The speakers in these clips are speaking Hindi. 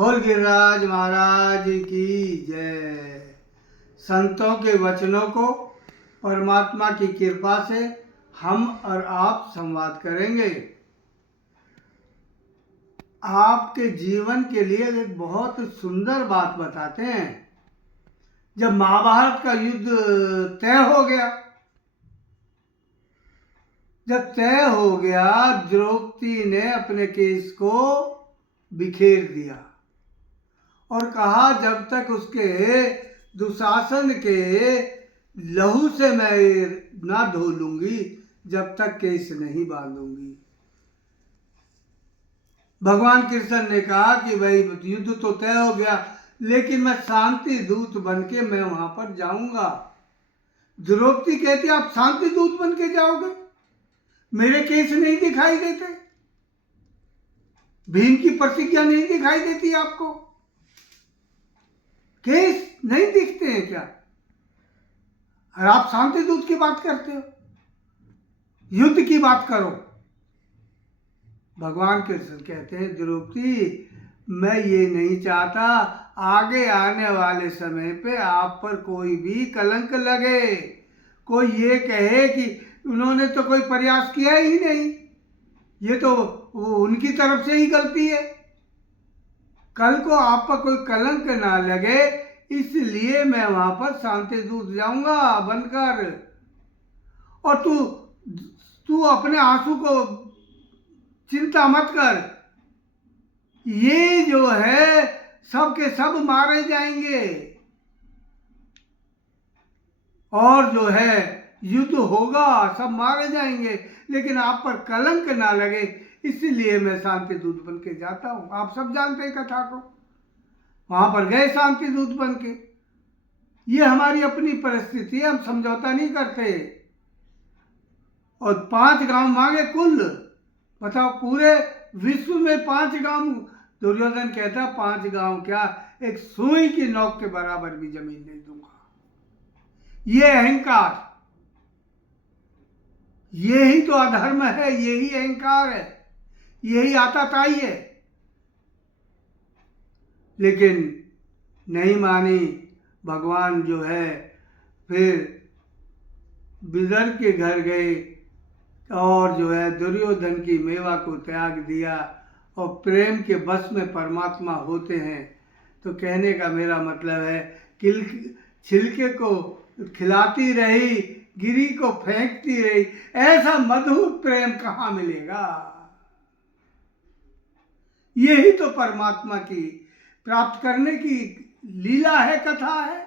बोल गिरिराज महाराज की जय। संतों के वचनों को परमात्मा की कृपा से हम और आप संवाद करेंगे। आपके जीवन के लिए एक बहुत सुंदर बात बताते हैं। जब महाभारत का युद्ध तय हो गया, द्रौपदी ने अपने केस को बिखेर दिया और कहा जब तक उसके दुशासन के लहू से मैं ना धो लूंगी, जब तक केस नहीं बांधूंगी। भगवान कृष्ण ने कहा कि भाई युद्ध तो तय हो गया, लेकिन मैं शांति दूत बन के मैं वहां पर जाऊंगा। द्रौपदी कहती आप शांति दूत बन के जाओगे? मेरे केस नहीं दिखाई देते? भीम की प्रतिज्ञा नहीं दिखाई देती आपको? केस नहीं दिखते हैं क्या? और आप शांति दूत की बात करते हो? युद्ध की बात करो। भगवान कृष्ण कहते हैं द्रौपदी, मैं ये नहीं चाहता आगे आने वाले समय पे आप पर कोई भी कलंक लगे, कोई ये कहे कि उन्होंने तो कोई प्रयास किया ही नहीं, ये तो उनकी तरफ से ही गलती है। कल को आप पर कोई कलंक ना लगे, इसलिए मैं वहां पर शांति दूत जाऊंगा बनकर। और तू अपने आंसू को चिंता मत कर, ये जो है सब के सब मारे जाएंगे और जो है युद्ध होगा, सब मारे जाएंगे, लेकिन आप पर कलंक ना लगे, इसलिए मैं शांति दूत बन के जाता हूं। आप सब जानते हैं कथा को। वहां पर गए शांति दूत बन के। ये हमारी अपनी परिस्थिति है, हम समझौता नहीं करते। और 5 गांव मांगे कुल, बताओ पूरे विश्व में 5 गांव। दुर्योधन कहता 5 गांव क्या, एक सुई की नोक के बराबर भी जमीन नहीं दूंगा। ये अहंकार, यही तो अधर्म है, यही अहंकार है, यही आताताई है। लेकिन नहीं मानी। भगवान जो है फिर विदर्भ के घर गए और जो है दुर्योधन की मेवा को त्याग दिया और प्रेम के बस में परमात्मा होते हैं। तो कहने का मेरा मतलब है छिलके को खिलाती रही, गिरी को फेंकती रही, ऐसा मधुर प्रेम कहाँ मिलेगा? यही तो परमात्मा की प्राप्त करने की लीला है, कथा है।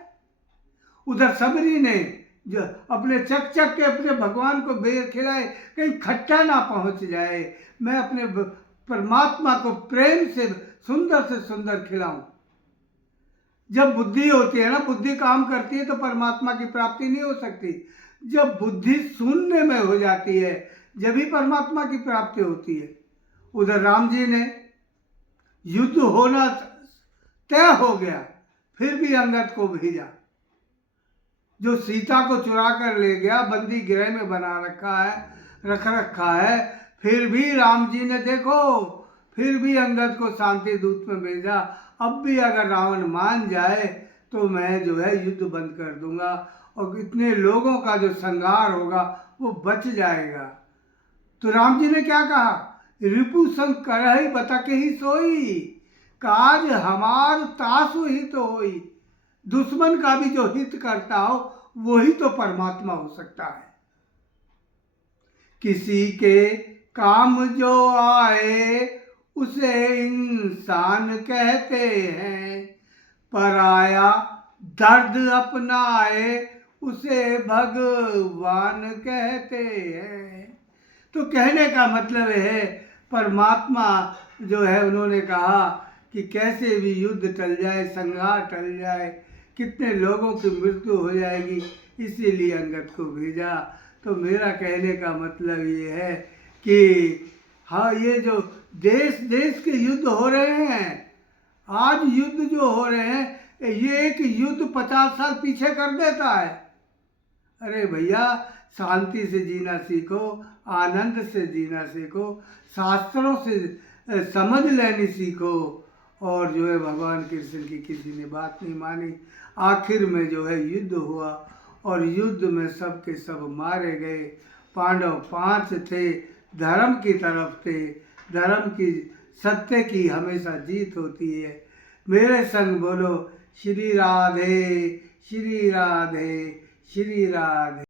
उधर सबरी ने जो अपने चक चक के अपने भगवान को बेर खिलाए, कहीं खट्टा ना पहुंच जाए, मैं अपने परमात्मा को प्रेम से सुंदर खिलाऊं। जब बुद्धि होती है ना, बुद्धि काम करती है तो परमात्मा की प्राप्ति नहीं हो सकती। जब बुद्धि शून्य में हो जाती है, जब ही परमात्मा की प्राप्ति होती है। उधर राम जी ने युद्ध होना तय हो गया, फिर भी अंगद को भेजा, जो सीता को चुरा कर ले गया, बंदी गृह में बना रखा है। फिर भी राम जी ने देखो, फिर भी अंगद को शांति दूत में भेजा। अब भी अगर रावण मान जाए तो मैं जो है युद्ध बंद कर दूंगा और इतने लोगों का जो संहार होगा वो बच जाएगा। तो राम जी ने क्या कहा, रिपु संग करहि बतके ही सोई, काज हमार तासु हित होई। दुश्मन का भी जो हित करता हो वही तो परमात्मा हो सकता है। किसी के काम जो आए उसे इंसान कहते हैं, पराया दर्द अपनाए उसे भगवान कहते हैं। तो कहने का मतलब है परमात्मा जो है, उन्होंने कहा कि कैसे भी युद्ध टल जाए, संहार टल जाए, कितने लोगों की मृत्यु हो जाएगी, इसीलिए अंगद को भेजा। तो मेरा कहने का मतलब ये है कि हाँ, ये जो देश देश के युद्ध हो रहे हैं, आज युद्ध जो हो रहे हैं, ये एक युद्ध 50 साल पीछे कर देता है। अरे भैया, शांति से जीना सीखो, आनंद से जीना सीखो, शास्त्रों से समझ लेनी सीखो और जो है भगवान कृष्ण की किसी ने बात नहीं मानी। आखिर में जो है युद्ध हुआ और युद्ध में सब के सब मारे गए। पांडव 5 थे, धर्म की तरफ थे, धर्म की सत्य की हमेशा जीत होती है। मेरे संग बोलो श्री राधे श्री राधे श्री राधे।